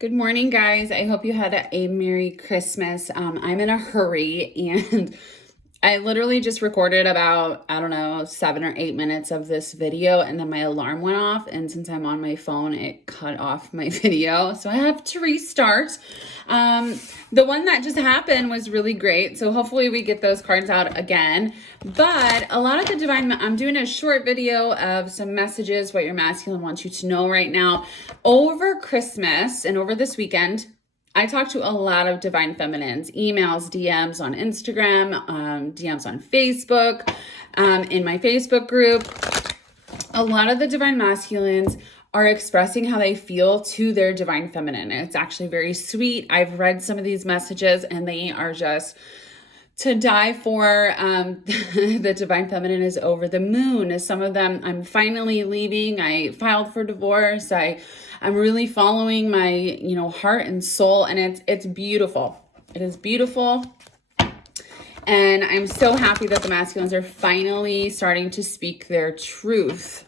Good morning, guys. I hope you had a Merry Christmas. I'm in a hurry and I literally just recorded about, I don't know, 7 or 8 minutes of this video and then my alarm went off. And since I'm on my phone, it cut off my video. So I have to restart. The one that just happened was really great. So hopefully we get those cards out again. But a lot of the divine, I'm doing a short video of some messages, what your masculine wants you to know right now. Over Christmas and over this weekend, I talk to a lot of divine feminines, emails, DMs on Instagram, DMs on Facebook, in my Facebook group. A lot of the divine masculines are expressing how they feel to their divine feminine. It's actually very sweet. I've read some of these messages and they are just to die for. The divine feminine is over the moon. Some of them, I'm finally leaving. I filed for divorce. I'm really following my, heart and soul, and it's beautiful. It is beautiful. And I'm so happy that the masculines are finally starting to speak their truth.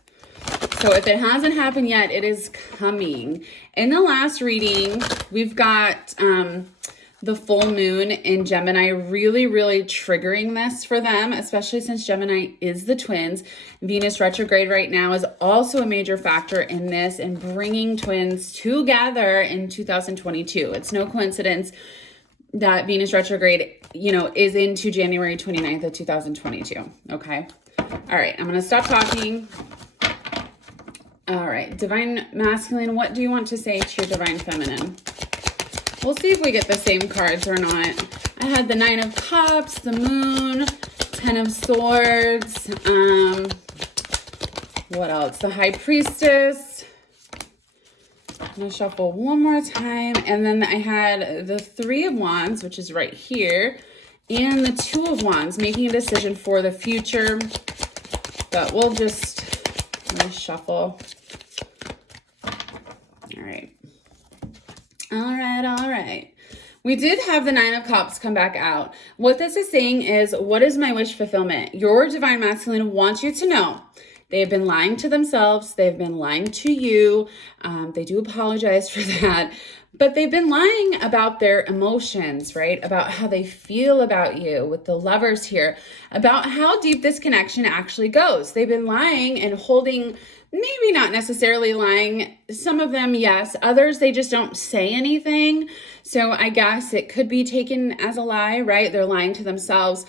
So if it hasn't happened yet, it is coming. In the last reading, we've got the full moon in Gemini really, really triggering this for them, especially since Gemini is the twins. Venus retrograde right now is also a major factor in this and bringing twins together in 2022. It's no coincidence that Venus retrograde, is into January 29th of 2022. Okay. All right. I'm going to stop talking. All right. Divine masculine, what do you want to say to your divine feminine? We'll see if we get the same cards or not. I had the Nine of Cups, the Moon, Ten of Swords. What else? The High Priestess. I'm going to shuffle one more time. And then I had the Three of Wands, which is right here, and the Two of Wands, making a decision for the future. But we'll just shuffle. All right. All right. We did have the Nine of Cups come back out. What this is saying is, what is my wish fulfillment? Your divine masculine wants you to know they have been lying to themselves. They've been lying to you. They do apologize for that. But they've been lying about their emotions, right? About how they feel about you with the Lovers here, about how deep this connection actually goes. They've been lying and holding, maybe not necessarily lying. Some of them, yes. Others, they just don't say anything. So I guess it could be taken as a lie, right? They're lying to themselves.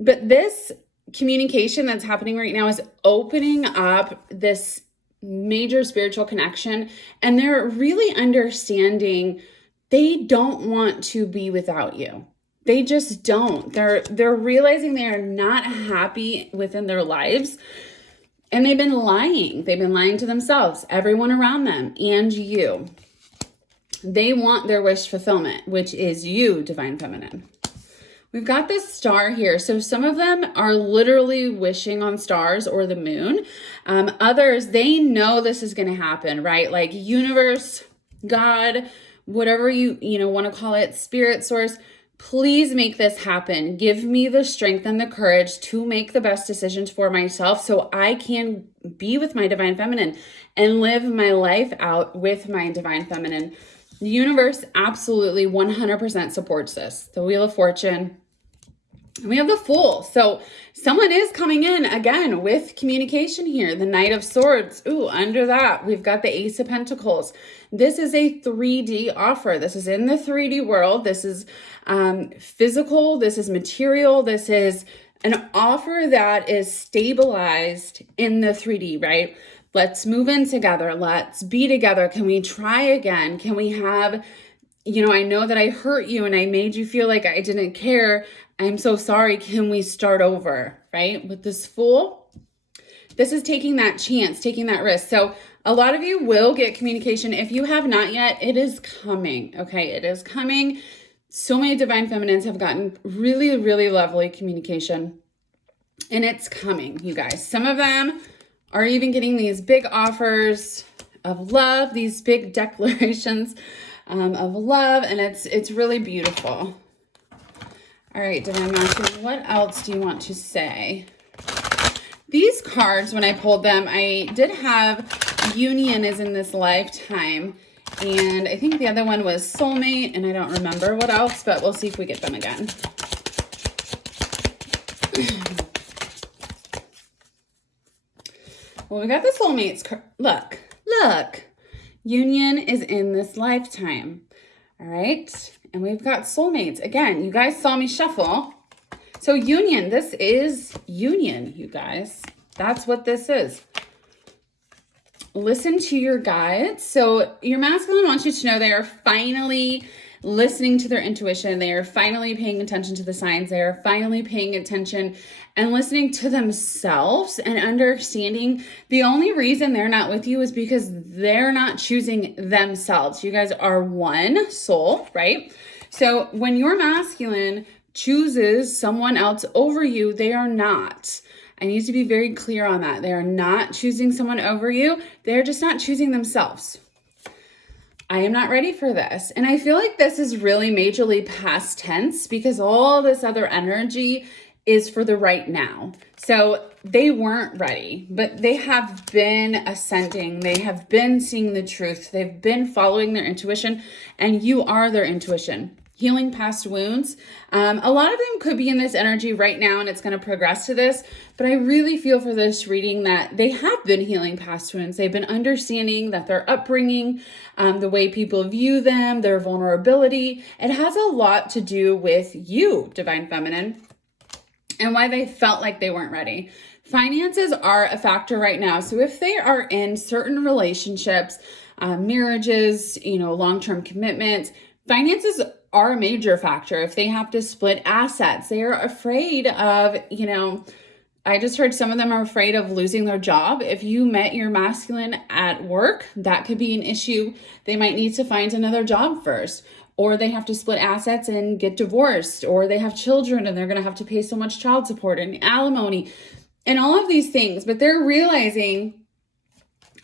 But this communication that's happening right now is opening up this major spiritual connection, and they're really understanding they don't want to be without you. They just don't. They're realizing they are not happy within their lives, and they've been lying. They've been lying to themselves, everyone around them, and you. They want their wish fulfillment, which is you, divine feminine. We've got this star here. So some of them are literally wishing on stars or the moon. Others, they know this is going to happen, right? Like universe, God, whatever you want to call it, spirit source, please make this happen. Give me the strength and the courage to make the best decisions for myself so I can be with my divine feminine and live my life out with my divine feminine. The universe absolutely 100% supports this. The Wheel of Fortune. We have the Fool. So someone is coming in again with communication here. The Knight of Swords. Ooh, under that, we've got the Ace of Pentacles. This is a 3D offer. This is in the 3D world. This is physical. This is material. This is an offer that is stabilized in the 3D, right? Let's move in together. Let's be together. Can we try again? Can we have, I know that I hurt you and I made you feel like I didn't care. I'm so sorry. Can we start over, right? With this Fool, this is taking that chance, taking that risk. So a lot of you will get communication. If you have not yet, it is coming, okay? It is coming. So many divine feminines have gotten really, really lovely communication, and it's coming, you guys. Some of them are even getting these big offers of love, these big declarations of love, and it's really beautiful. All right, divine masculine, what else do you want to say? These cards, when I pulled them, I did have union is in this lifetime, And I think the other one was soulmate, and I don't remember what else, but we'll see if we get them again. Well, we got the soulmates. Look. Union is in this lifetime. All right. And we've got soulmates. Again, you guys saw me shuffle. So union, this is union, you guys. That's what this is. Listen to your guides. So your masculine wants you to know they are finally listening to their intuition. They are finally paying attention to the signs. They are finally paying attention and listening to themselves and understanding the only reason they're not with you is because they're not choosing themselves. You guys are one soul, right? So when your masculine chooses someone else over you, they are not. I need to be very clear on that. They are not choosing someone over you. They're just not choosing themselves. I am not ready for this. And I feel like this is really majorly past tense because all this other energy is for the right now. So they weren't ready, but they have been ascending. They have been seeing the truth. They've been following their intuition, and you are their intuition. Healing past wounds. A lot of them could be in this energy right now, and it's going to progress to this. But I really feel for this reading that they have been healing past wounds. They've been understanding that their upbringing, the way people view them, their vulnerability, it has a lot to do with you, Divine Feminine, and why they felt like they weren't ready. Finances are a factor right now. So if they are in certain relationships, marriages, long-term commitments, finances are a major factor. If they have to split assets, they are afraid of, I just heard some of them are afraid of losing their job. If you met your masculine at work, that could be an issue. They might need to find another job first, or they have to split assets and get divorced, or they have children and they're going to have to pay so much child support and alimony and all of these things. But they're realizing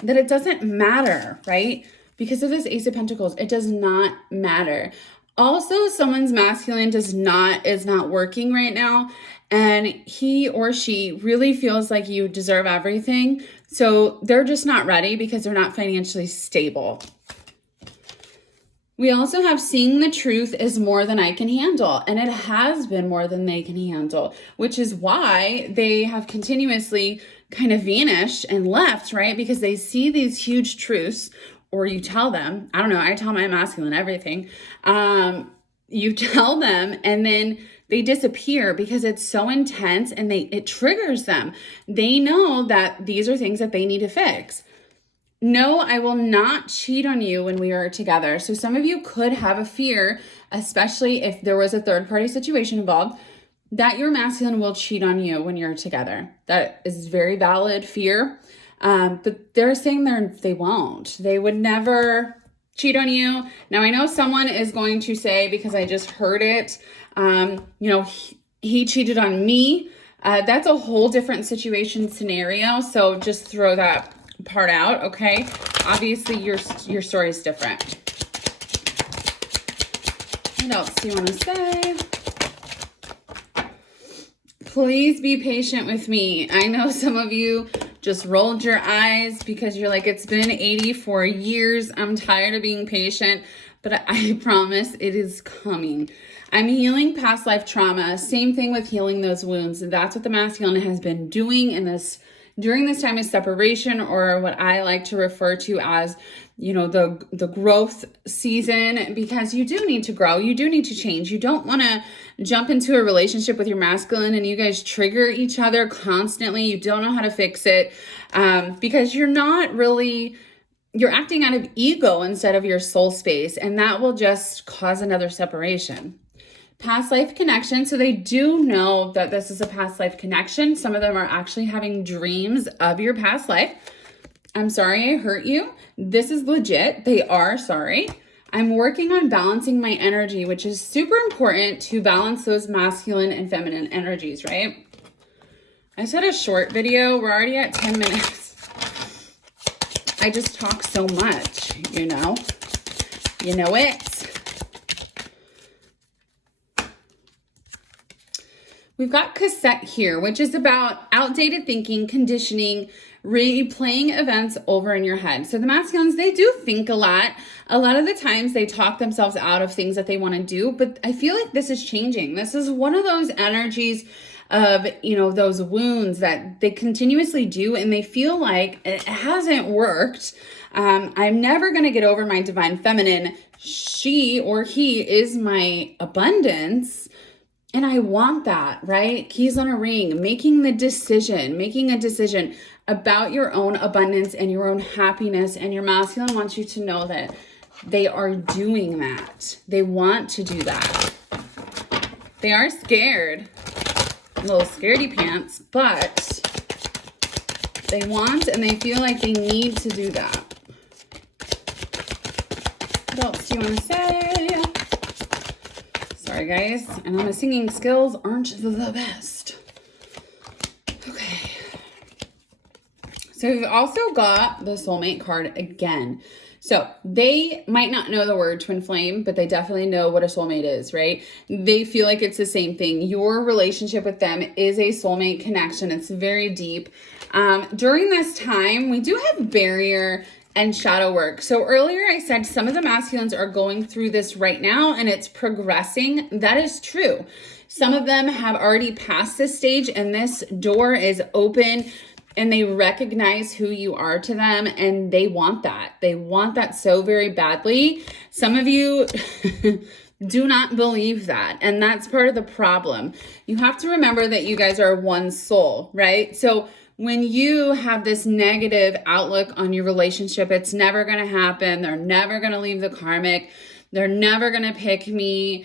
that it doesn't matter, right? Because of this Ace of Pentacles, it does not matter. Also, someone's masculine is not working right now, and he or she really feels like you deserve everything. So they're just not ready because they're not financially stable. We also have seeing the truth is more than I can handle, and it has been more than they can handle, which is why they have continuously kind of vanished and left, right? Because they see these huge truths. Or you tell them, I don't know, I tell my masculine everything. You tell them and then they disappear because it's so intense and it triggers them. They know that these are things that they need to fix. No, I will not cheat on you when we are together. So some of you could have a fear, especially if there was a third party situation involved, that your masculine will cheat on you when you're together. That is very valid fear. But they're saying they won't. They would never cheat on you. Now, I know someone is going to say, because I just heard it, he cheated on me. That's a whole different situation scenario. So just throw that part out, okay? Obviously, your story is different. What else do you want to say? Please be patient with me. I know some of you just rolled your eyes because you're like, it's been 84 years. I'm tired of being patient, but I promise it is coming. I'm healing past life trauma. Same thing with healing those wounds. That's what the masculine has been doing during this time of separation, or what I like to refer to as, the growth season, because you do need to grow. You do need to change. You don't want to jump into a relationship with your masculine and you guys trigger each other constantly. You don't know how to fix it because you're acting out of ego instead of your soul space, and that will just cause another separation. Past life connection. So they do know that this is a past life connection. Some of them are actually having dreams of your past life. I'm sorry I hurt you. This is legit. They are sorry. I'm working on balancing my energy, which is super important to balance those masculine and feminine energies, right? I said a short video. We're already at 10 minutes. I just talk so much, You know it. We've got cassette here, which is about outdated thinking, conditioning, replaying events over in your head. So the masculines, they do think a lot. A lot of the times they talk themselves out of things that they want to do, but I feel like this is changing. This is one of those energies of, those wounds that they continuously do, and they feel like it hasn't worked. I'm never going to get over my divine feminine. She or he is my abundance. And I want that, right? Keys on a ring, making a decision about your own abundance and your own happiness. And your masculine wants you to know that they are doing that. They want to do that. They are scared, little scaredy pants, but they want and they feel like they need to do that. What else do you want to say? Sorry, guys. I know my singing skills aren't the best. Okay. So we've also got the soulmate card again. So they might not know the word twin flame, but they definitely know what a soulmate is, right? They feel like it's the same thing. Your relationship with them is a soulmate connection. It's very deep. During this time, we do have barrier and shadow work. So earlier I said some of the masculines are going through this right now and it's progressing. That is true. Some of them have already passed this stage and this door is open and they recognize who you are to them and they want that. They want that so very badly. Some of you do not believe that, and that's part of the problem. You have to remember that you guys are one soul, right? So when you have this negative outlook on your relationship, it's never going to happen. They're never going to leave the karmic. They're never going to pick me.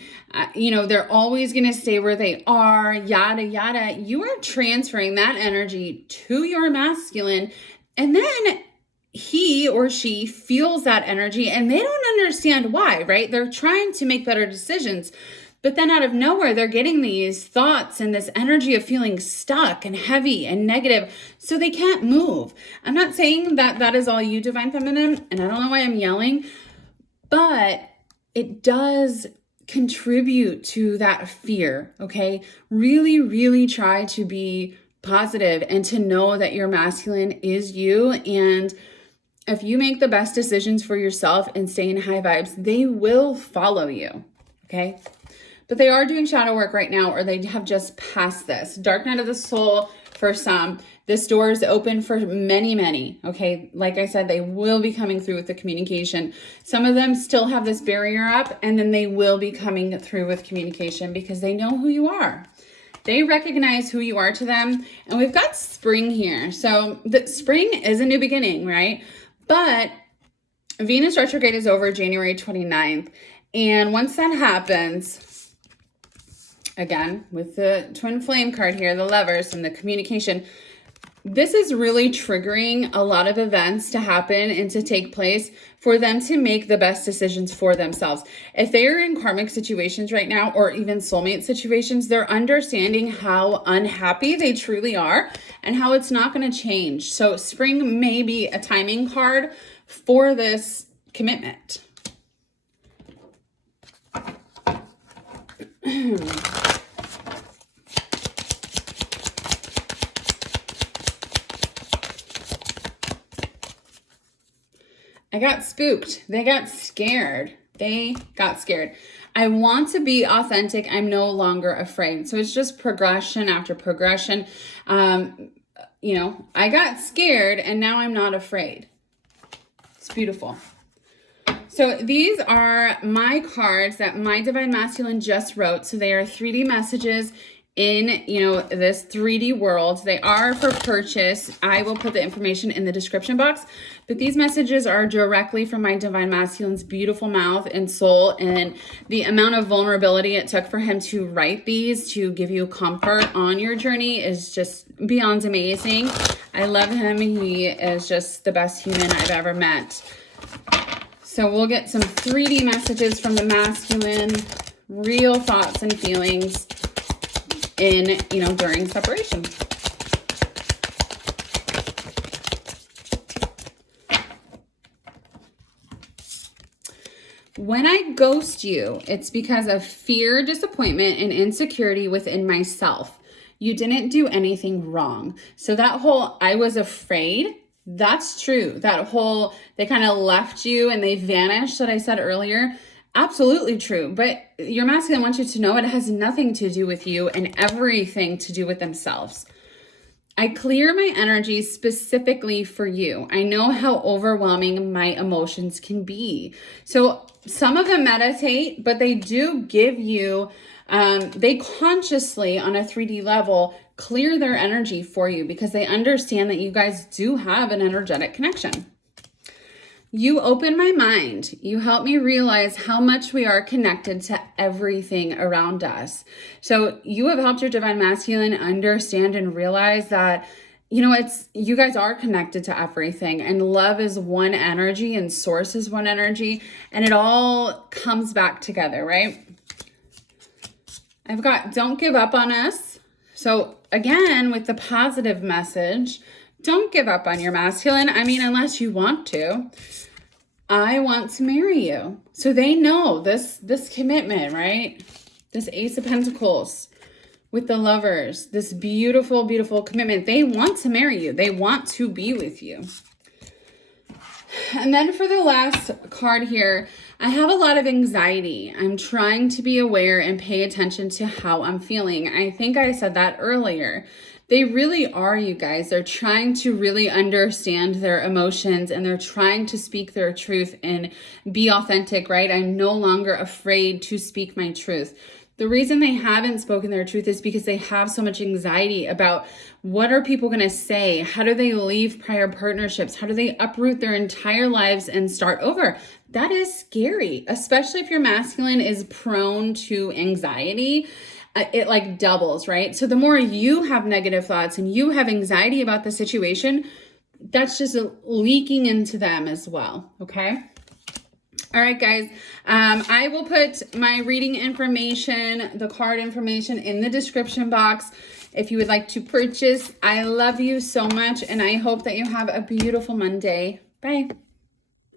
They're always going to stay where they are, yada, yada. You are transferring that energy to your masculine. And then he or she feels that energy and they don't understand why, right? They're trying to make better decisions. But then out of nowhere, they're getting these thoughts and this energy of feeling stuck and heavy and negative, so they can't move. I'm not saying that that is all you, Divine Feminine, and I don't know why I'm yelling, but it does contribute to that fear, okay? Really, really try to be positive and to know that your masculine is you. And if you make the best decisions for yourself and stay in high vibes, they will follow you, okay? But they are doing shadow work right now, or they have just passed this. Dark night of the soul for some. This door is open for many, many. Okay, like I said, they will be coming through with the communication. Some of them still have this barrier up, and then they will be coming through with communication because they know who you are. They recognize who you are to them. And we've got spring here. So the spring is a new beginning, right? But Venus retrograde is over January 29th. And once that happens, again, with the twin flame card here, the lovers and the communication, this is really triggering a lot of events to happen and to take place for them to make the best decisions for themselves. If they are in karmic situations right now, or even soulmate situations, they're understanding how unhappy they truly are and how it's not going to change. So spring may be a timing card for this commitment. I got spooked. They got scared. I want to be authentic. I'm no longer afraid. So it's just progression after progression. I got scared and now I'm not afraid. It's beautiful. So these are my cards that my Divine Masculine just wrote. So they are 3D messages in, this 3D world. They are for purchase. I will put the information in the description box, but these messages are directly from my Divine Masculine's beautiful mouth and soul, and the amount of vulnerability it took for him to write these to give you comfort on your journey is just beyond amazing. I love him. He is just the best human I've ever met. So we'll get some 3D messages from the masculine, real thoughts and feelings in, during separation. When I ghost you, it's because of fear, disappointment, and insecurity within myself. You didn't do anything wrong. So that whole I was afraid, that's true. That whole they kind of left you and they vanished that I said earlier, absolutely true. But your masculine wants you to know it has nothing to do with you and everything to do with themselves. I clear my energy specifically for you. I know how overwhelming my emotions can be. So some of them meditate, but they do give you, they consciously on a 3D level clear their energy for you because they understand that you guys do have an energetic connection. You open my mind. You help me realize how much we are connected to everything around us. So you have helped your divine masculine understand and realize that, you guys are connected to everything, and love is one energy and source is one energy, and it all comes back together, right? I've got don't give up on us. So again, with the positive message, don't give up on your masculine. I mean, unless you want to. I want to marry you. So they know this commitment, right? This Ace of Pentacles with the Lovers, this beautiful, beautiful commitment. They want to marry you. They want to be with you. And then for the last card here, I have a lot of anxiety. I'm trying to be aware and pay attention to how I'm feeling. I think I said that earlier. They really are, you guys. They're trying to really understand their emotions and they're trying to speak their truth and be authentic, right? I'm no longer afraid to speak my truth. The reason they haven't spoken their truth is because they have so much anxiety about what are people going to say? How do they leave prior partnerships? How do they uproot their entire lives and start over? That is scary, especially if your masculine is prone to anxiety. It like doubles, right? So the more you have negative thoughts and you have anxiety about the situation, that's just leaking into them as well, okay? All right, guys, I will put my reading information, the card information in the description box if you would like to purchase. I love you so much, and I hope that you have a beautiful Monday. Bye.